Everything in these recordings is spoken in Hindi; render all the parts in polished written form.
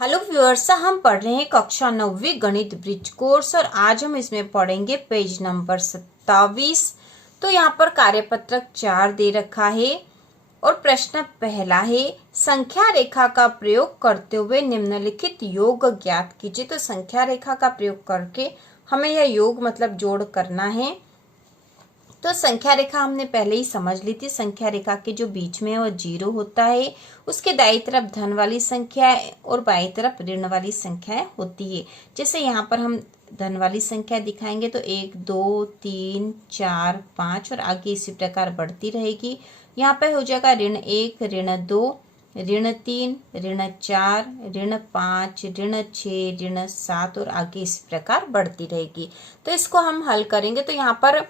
हेलो व्यूअर्स, हम पढ़ रहे हैं कक्षा 9वीं गणित ब्रिज कोर्स और आज हम इसमें पढ़ेंगे पेज नंबर 27। तो यहाँ पर कार्यपत्रक 4 दे रखा है और प्रश्न पहला है, संख्या रेखा का प्रयोग करते हुए निम्नलिखित योग ज्ञात कीजिए। तो संख्या रेखा का प्रयोग करके हमें यह योग मतलब जोड़ करना है। तो संख्या रेखा हमने पहले ही समझ ली थी। संख्या रेखा के जो बीच में है वो 0 होता है, उसके दाईं तरफ धन वाली संख्या और बाईं तरफ ऋण वाली संख्याएं होती है। जैसे यहाँ पर हम धन वाली संख्या दिखाएंगे तो 1 2 3 4 5 और आगे इसी प्रकार बढ़ती रहेगी। यहाँ पे हो जाएगा ऋण 1 ऋण 2 ऋण 3 ऋण 4 ऋण 5 ऋण 6 ऋण 7 और आगे इसी प्रकार बढ़ती रहेगी। तो इसको हम हल करेंगे तो यहाँ पर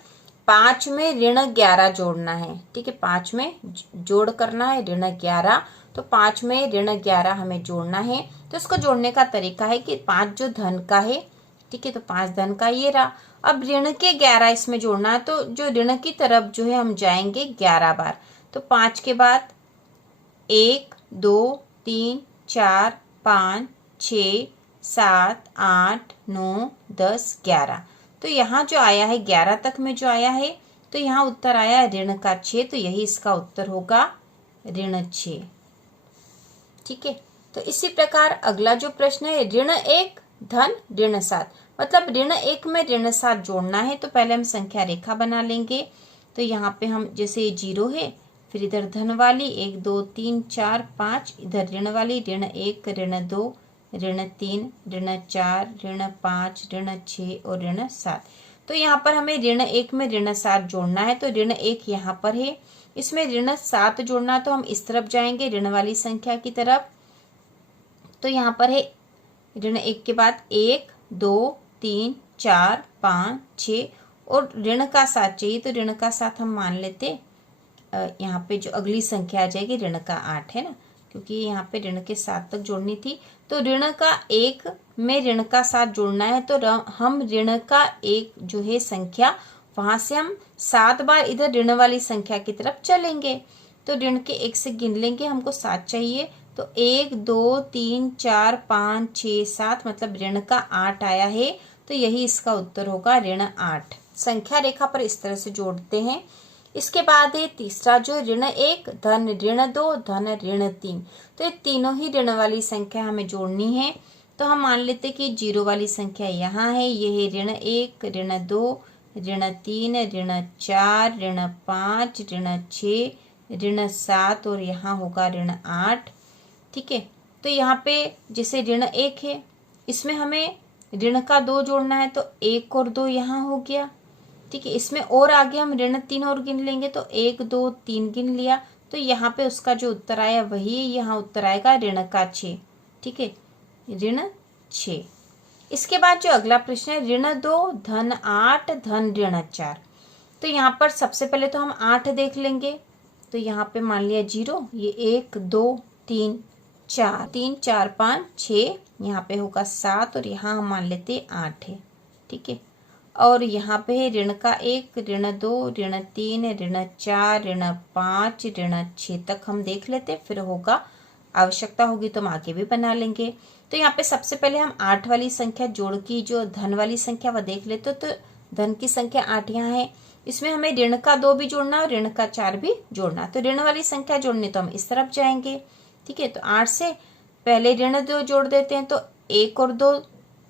5 में ऋण 11 जोड़ना है। ठीक है, 5 में जोड़ करना है ऋण 11। तो 5 में ऋण 11 हमें जोड़ना है। तो इसको जोड़ने का तरीका है कि 5 जो धन का है, ठीक है, तो 5 धन का ये रहा। अब ऋण के 11 इसमें जोड़ना है तो जो ऋण की तरफ जो है हम जाएंगे 11 बार। तो 5 के बाद 1 2 3 4 5 6 7 8 9 10 11। तो यहाँ जो आया है 11 तक में जो आया है तो यहाँ उत्तर आया ऋण का 6। तो यही इसका उत्तर होगा ऋण 6। ठीक है, तो इसी प्रकार अगला जो प्रश्न है, ऋण 1 धन ऋण 7, मतलब ऋण 1 में ऋण 7 जोड़ना है। तो पहले हम संख्या रेखा बना लेंगे। तो यहाँ पे हम जैसे 0 है, फिर इधर धन वाली 1 2 3 4 5, इधर ऋण वाली ऋण 1 ऋण 2 ऋण 3 ऋण 4 ऋण 5 ऋण 6 और ऋण 7। तो यहाँ पर हमें ऋण 1 में ऋण 7 जोड़ना है। तो ऋण 1 यहाँ पर है, इसमें ऋण 7 जोड़ना है तो हम इस तरफ जाएंगे ऋण वाली संख्या की तरफ। तो यहाँ पर है ऋण 1 के बाद 1 2 3 4 5 6 और ऋण का 7 चाहिए। तो ऋण का 7 हम मान लेते, यहाँ पे जो अगली संख्या आ जाएगी ऋण का 8 है ना, क्योंकि यहाँ पे ऋण के 7 तक जोड़नी थी। तो ऋण का 1 में ऋण का 7 जोड़ना है तो हम ऋण का 1 जो है संख्या, वहां से हम 7 बार इधर ऋण वाली संख्या की तरफ चलेंगे। तो ऋण के 1 से गिन लेंगे, हमको 7 चाहिए। तो 1 2 3 4 5 6 7, मतलब ऋण का 8 आया है। तो यही इसका उत्तर होगा ऋण 8। संख्या रेखा पर इस तरह से जोड़ते हैं। इसके बाद है तीसरा जो ऋण 1 धन ऋण 2 धन ऋण 3। तो ये तीनों ही ऋण वाली संख्या हमें जोड़नी है। तो हम मान लेते कि 0 वाली संख्या यहाँ है, ये है ऋण 1 ऋण 2 ऋण 3 ऋण 4 ऋण 5 ऋण 6 ऋण 7 और यहाँ होगा ऋण 8। ठीक है, तो यहाँ पे जैसे ऋण 1 है, इसमें हमें ऋण का 2 जोड़ना है तो 1 और 2 यहाँ हो गया। ठीक है, इसमें और आगे हम ऋण 3 और गिन लेंगे तो 1 2 3 गिन लिया। तो यहाँ पे उसका जो उत्तर आया वही यहाँ उत्तर आएगा ऋण का 6। ठीक है, ऋण 6। इसके बाद जो अगला प्रश्न है, ऋण 2 धन 8 धन ऋण 4। तो यहाँ पर सबसे पहले तो हम 8 देख लेंगे। तो यहाँ पे मान लिया 0, ये 1 2 3 4 3 4 5 6, यहाँ पे होगा 7 और यहाँ हम मान लेते 8 है। ठीक है, और यहाँ पे है ऋण का 1 ऋण 2 ऋण 3 ऋण 4 ऋण 5 ऋण 6 तक हम देख लेते, फिर होगा आवश्यकता होगी तो हम आगे भी बना लेंगे। तो यहाँ पे सबसे पहले हम 8 वाली संख्या जोड़ की जो धन वाली संख्या वह देख लेते। तो धन की संख्या 8 यहाँ है, इसमें हमें ऋण का 2 भी जोड़ना और ऋण का 4 भी जोड़ना। तो ऋण वाली संख्या जोड़नी तो हम इस तरफ जाएंगे। ठीक है, तो 8 से पहले ऋण 2 जोड़ देते हैं तो 1 और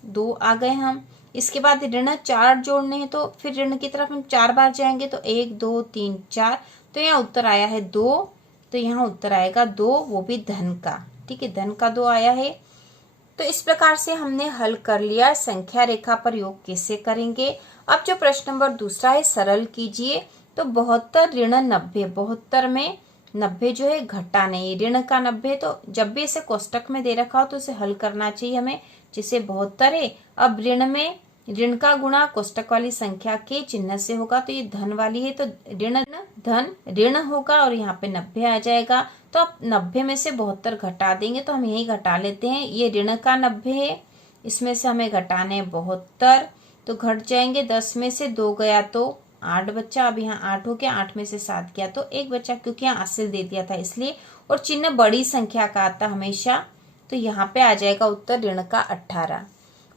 2 आ गए हम। इसके बाद ऋण 4 जोड़ने हैं तो फिर ऋण की तरफ हम 4 बार जाएंगे तो 1 2 3 4। तो यहाँ उत्तर आया है 2। तो यहाँ उत्तर आएगा 2, वो भी धन का। ठीक है, धन का 2 आया है। तो इस प्रकार से हमने हल कर लिया। संख्या रेखा पर योग कैसे करेंगे। अब जो प्रश्न नंबर दूसरा है, सरल कीजिए। तो 72 ऋण 90, 72 में 90 जो है घटा नहीं, ऋण का 90। तो जब भी इसे कोष्टक में दे रखा हो तो इसे हल करना चाहिए हमें। जैसे 72 है, अब ऋण में ऋण का गुणा कोष्टक वाली संख्या के चिन्ह से होगा। तो ये धन वाली है तो ऋण धन ऋण होगा और यहाँ पे 90 आ जाएगा। तो अब 90 में से 72 घटा देंगे तो हम यही घटा लेते हैं। ये ऋण का 90 है, इसमें से हमें घटाने 72, तो घट जाएंगे। 10 में से 2 गया तो 8 बच्चा। अब यहाँ 8 हो गया, 8 में से 7 गया तो 1 बच्चा, क्योंकि यहाँ हासिल दे दिया था इसलिए। और चिन्ह बड़ी संख्या का आता हमेशा तो यहाँ पे आ जाएगा उत्तर ऋण का 18।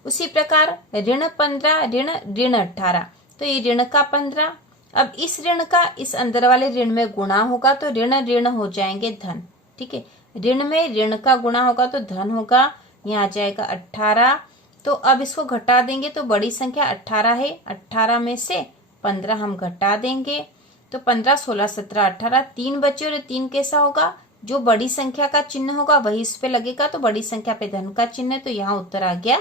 उसी प्रकार ऋण 15 ऋण 18, तो ये ऋण का 15। अब इस ऋण का इस अंदर वाले ऋण में गुणा होगा तो ऋण ऋण हो जाएंगे धन। ठीक है, ऋण में ऋण का गुणा होगा तो धन होगा, यहाँ आ जाएगा 18। तो अब इसको घटा देंगे तो बड़ी संख्या 18 है, 18 में से 15 हम घटा देंगे तो 15 16 17 18, 3 बचे और 3 कैसा होगा, जो बड़ी संख्या का चिन्ह होगा वही इस पे लगेगा, तो बड़ी संख्या पे धन का चिन्ह है, तो यहाँ उत्तर आ गया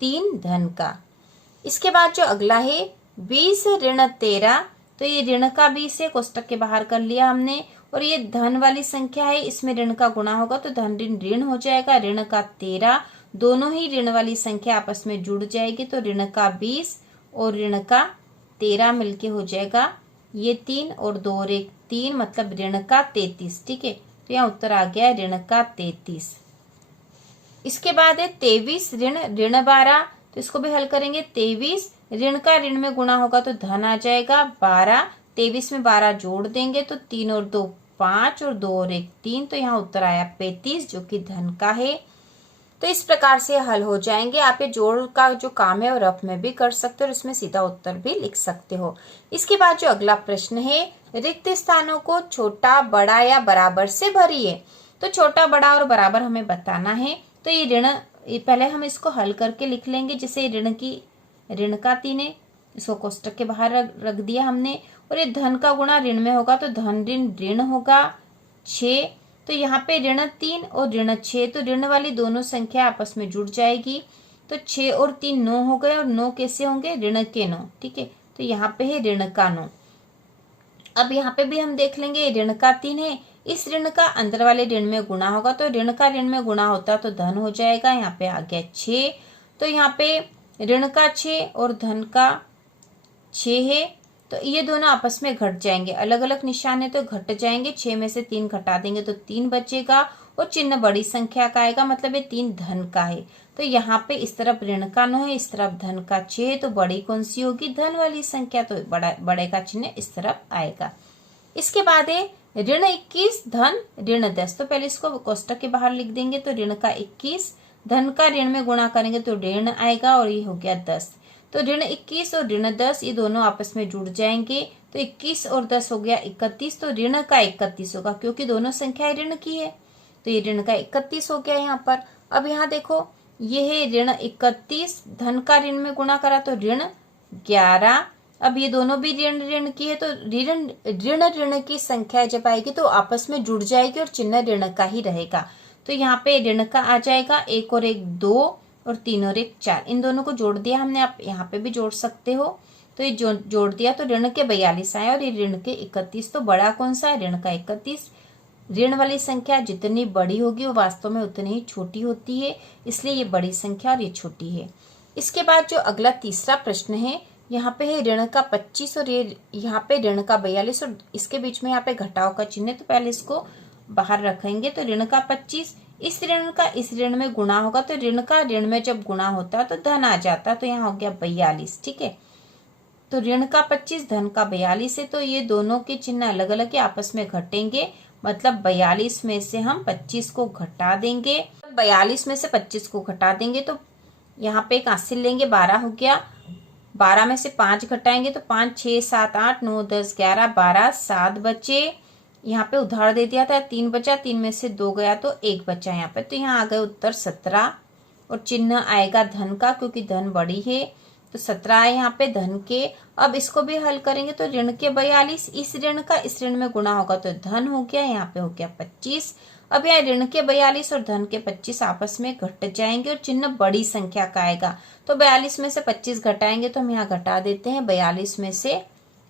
3 धन का। इसके बाद जो अगला है 20 ऋण 13, तो ये ऋण का 20 है, कोष्टक के बाहर कर लिया हमने, और ये धन वाली संख्या है, इसमें ऋण का गुणा होगा तो धन ऋण ऋण हो जाएगा, ऋण का 13। दोनों ही ऋण वाली संख्या आपस में जुड़ जाएगी तो ऋण का 20 और ऋण का 13 मिलके हो जाएगा ये 3 और 2 और 1 3, मतलब ऋण का 33। ठीक है, तो यहाँ उत्तर आ गया ऋण का 33। इसके बाद है 23 ऋण 12, तो इसको भी हल करेंगे। 23 ऋण का ऋण में गुणा होगा तो धन आ जाएगा 12, 23 में 12 जोड़ देंगे तो 3 और 2 5 और 2 और 1 3, तो यहाँ उत्तर आया 35 जो कि धन का है। तो इस प्रकार से हल हो जाएंगे। आप ये जोड़ का जो काम है वो रफ में भी कर सकते हो और इसमें सीधा उत्तर भी लिख सकते हो। इसके बाद जो अगला प्रश्न है, रिक्त स्थानों को छोटा बड़ा या बराबर से भरिए। तो छोटा बड़ा और बराबर हमें बताना है। तो ये ऋण, पहले हम इसको हल करके लिख लेंगे। जैसे ऋण का 3 है, इसको कोष्टक के बाहर रख दिया हमने, और ये धन का गुणा ऋण में होगा तो धन ऋण ऋण होगा 6। तो यहाँ पे ऋण 3 और ऋण 6, तो ऋण वाली दोनों संख्या आपस में जुड़ जाएगी, तो 6 और 3 9 हो गए, और 9 कैसे होंगे, ऋण के 9। ठीक है, तो यहाँ पे है ऋण का 9। अब यहाँ पे भी हम देख लेंगे ऋण का 3 है, इस ऋण का अंदर वाले ऋण में गुणा होगा तो ऋण का ऋण में गुणा होता तो धन हो जाएगा, यहाँ पे आ गया 6। तो यहाँ पे ऋण का 6 और धन का 6 है, तो ये दोनों आपस में घट जाएंगे, अलग अलग निशान है तो घट जाएंगे। 6 में से 3 घटा देंगे तो 3 बचेगा, और चिन्ह बड़ी संख्या का आएगा, मतलब ये 3 धन का है। तो यहाँ पे इस तरफ ऋण का 9 है, इस तरफ धन का 6 है, तो बड़ी कौन सी होगी, धन वाली संख्या, तो बड़े का चिन्ह इस तरफ आएगा। इसके बाद है ऋण 21 धन ऋण 10, तो पहले इसको कोष्टक के बाहर लिख देंगे, तो ऋण का 21 धन का ऋण में गुणा करेंगे तो ऋण आएगा, और ये हो गया 10। तो ऋण 21 और ऋण 10 ये दोनों आपस में जुड़ जाएंगे, तो 21 और 10 हो गया 31, तो ऋण का 31 होगा, क्योंकि दोनों संख्याएं ऋण की है, तो ये ऋण का 31 हो गया यहाँ पर। अब यहाँ देखो ये है ऋण 31, धन का ऋण में गुणा करा तो ऋण 11। अब ये दोनों भी ऋण ऋण की है, तो ऋण ऋण की संख्या जब आएगी तो आपस में जुड़ जाएगी और चिन्ह ऋण का ही रहेगा। तो यहाँ पे ऋण का आ जाएगा 1 और 1 2 और 3 और 1 4, इन दोनों को जोड़ दिया हमने, आप यहाँ पे भी जोड़ सकते हो। तो ये जोड़ दिया तो ऋण के 42 आए, और ये ऋण के 31। तो बड़ा कौन सा है, ऋण का 31। ऋण वाली संख्या जितनी बड़ी होगी वो वास्तव में उतनी ही छोटी होती है, इसलिए ये बड़ी संख्या और ये छोटी है। इसके बाद जो अगला तीसरा प्रश्न है, यहाँ पे है ऋण का 25 और ये यहाँ पे ऋण का 42, और इसके बीच में यहाँ पे घटाव का चिन्ह है, तो पहले इसको बाहर रखेंगे। तो ऋण का 25 इस ऋण का इस ऋण में गुणा होगा, तो ऋण का ऋण में जब गुणा होता तो धन आ जाता, तो यहाँ हो गया 42। ठीक है, तो ऋण का 25 धन का 42 है, तो ये दोनों के चिन्ह अलग अलग है, आपस में घटेंगे, मतलब 42 में से हम 25 को घटा देंगे। 42 में से 25 को घटा देंगे तो यहाँ पे एक हासिल लेंगे, 12 हो गया। 12 में से 5 घटाएंगे तो 5 6 7 8 9 10 11 12 7 बचे। यहाँ पे उधार दे दिया था, 3 बचा, 3 में से 2 गया तो 1 बचा यहाँ पे, तो यहाँ आ गए उत्तर 17, और चिन्ह आएगा धन का, क्योंकि धन बड़ी है, तो 17 आए यहाँ पे धन के। अब इसको भी हल करेंगे तो ऋण के 42 इस ऋण का इस ऋण में गुणा होगा तो धन हो गया, यहाँ पे हो गया 25। अब यहाँ ऋण के 42 और धन के 25 आपस में घट जाएंगे और चिन्ह बड़ी संख्या का आएगा, तो 42 में से 25 घटाएंगे तो हम यहाँ घटा देते हैं 42 में से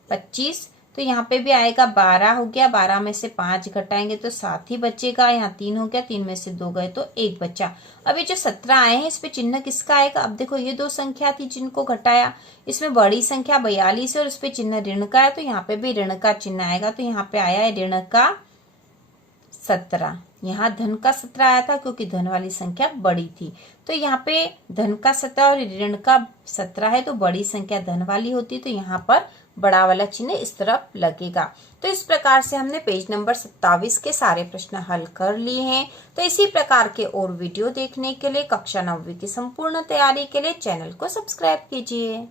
25, तो यहाँ पे भी आएगा 12 हो गया। 12 में से 5 घटाएंगे तो 7 ही बचेगा, यहाँ 3 हो गया, 3 में से 2 गए तो 1 बचा। अब ये जो 17 आए हैं इस पे चिन्ह किसका आएगा, अब देखो ये 2 संख्या थी जिनको घटाया, इसमें बड़ी संख्या 42 है और इस पे चिन्ह ऋण का है, तो यहाँ पे भी ऋण का चिन्ह आएगा, तो यहाँ पे आया है ऋण का 17। यहाँ धन का 17 आया था क्योंकि धन वाली संख्या बड़ी थी, तो यहाँ पे धन का 17 और ऋण का 17 है, तो बड़ी संख्या धन वाली होती है, तो यहाँ पर बड़ा वाला चिन्ह इस तरफ लगेगा। तो इस प्रकार से हमने पेज नंबर 27 के सारे प्रश्न हल कर लिए हैं। तो इसी प्रकार के और वीडियो देखने के लिए कक्षा 9वीं की संपूर्ण तैयारी के लिए चैनल को सब्सक्राइब कीजिए।